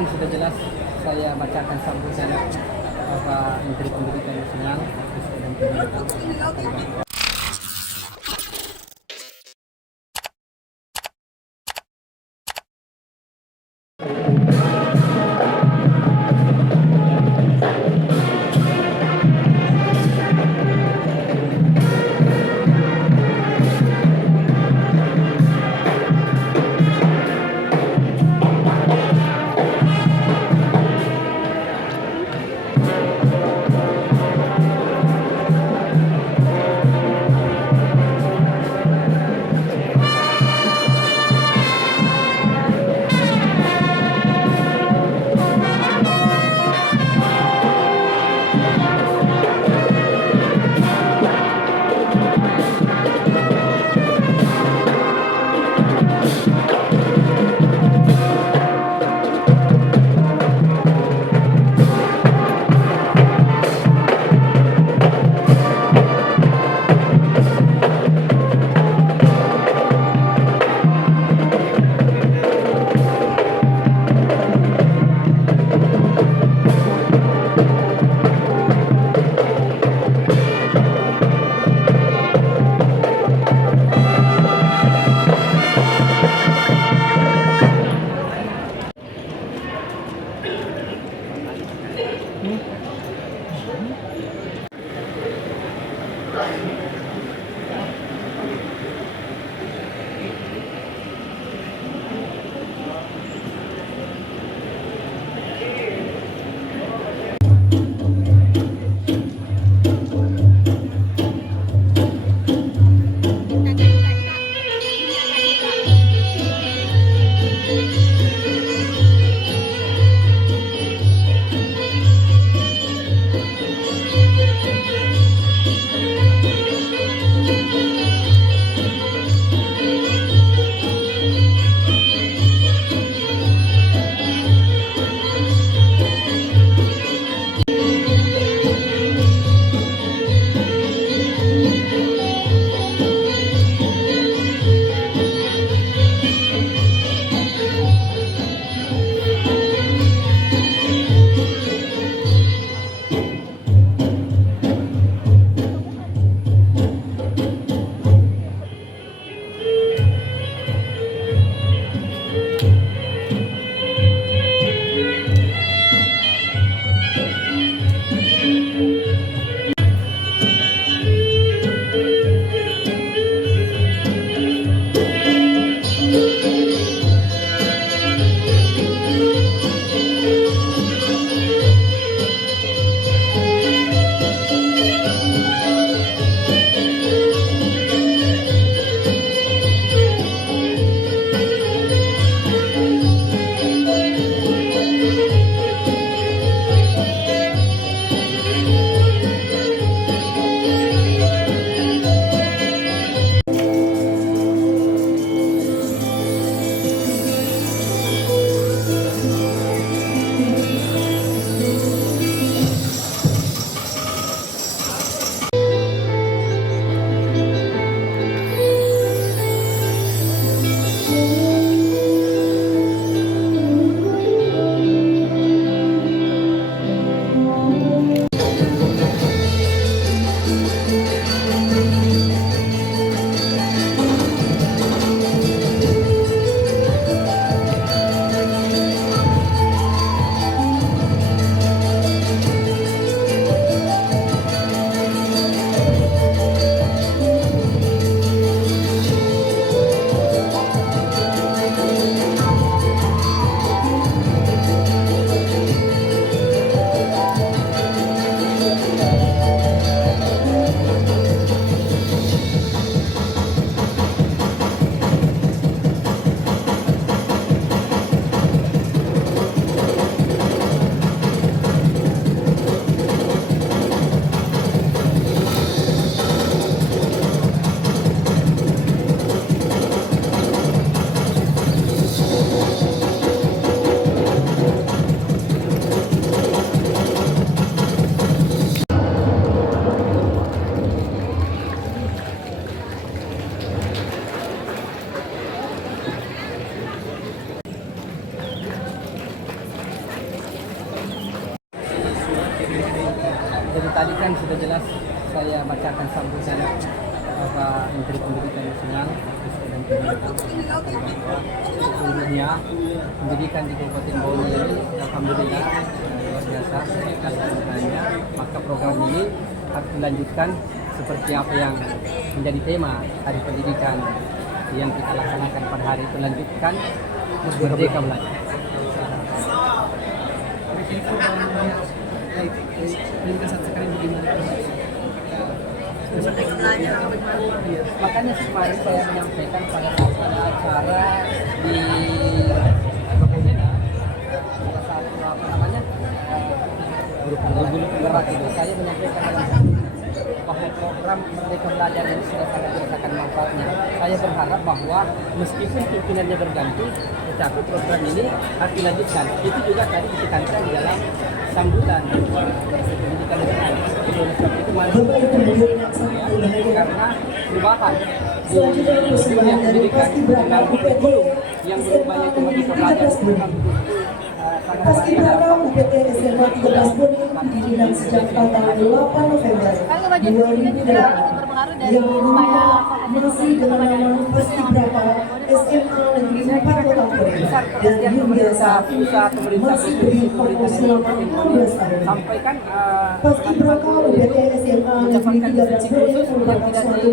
kan sudah jelas saya bacakan sambutan Bapak Menteri Pendidikan Nasional Presiden Pendidikan. jelas saya bacakan sambutan Bapak Menteri Pendidikan Nasional dan Pendidikan sesungguhnya pendidikan di Kabupaten Bau ini alhamdulillah luar biasa kelanjutannya. Maka program ini harus dilanjutkan seperti apa yang menjadi tema Hari Pendidikan yang kita laksanakan pada hari itu, lanjutkan Merdeka Belajar. Lintasan sekarang bagaimana? Makanya kemarin saya menyampaikan pada saat ada acara di Bapeda, salah satu apa namanya grup penggerak itu, saya menyampaikan bahwa program Merdeka Belajar yang sudah sangat dirasakan manfaatnya. Saya berharap bahwa meskipun pimpinannya berganti, tetapi program ini harus dilanjutkan. Itu juga tadi ditekankan di dalam sambutan pendidikan nasional. Itu masih karena perubahan di dunia pendidikan dengan kurikulum yang belum banyak Merdeka Belajar Paski Braka UPT SMA 13 Boni diundang sejak tanggal 8 November 2008 yang mana masih dengan nama Paski Braka SMA Negeri 4 Kota Boni dan hingga saat ini masih berlaku selama 15 tahun. Paski Braka UPT SMA Negeri 13 Boni merupakan suatu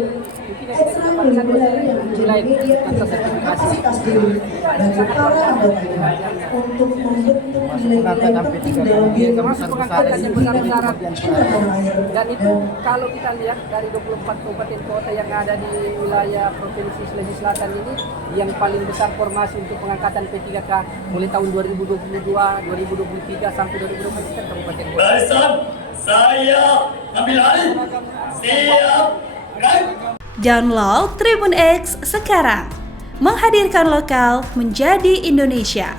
ekstrakurikuler yang menjadi media peningkatan kapasitas diri bagi para anggotanya untuk membentuk nilai-nilai penting dalam diri dan itu kalau kita lihat dari 24 kabupaten kota yang ada di wilayah Provinsi Sulawesi Selatan ini, yang paling besar formasi untuk pengangkatan P3K mulai tahun 2022, 2023 sampai 2024 kan kabupaten kota. Baiklah, saya ambil alih. Siap, gerak. Download Tribun X sekarang, menghadirkan lokal menjadi Indonesia.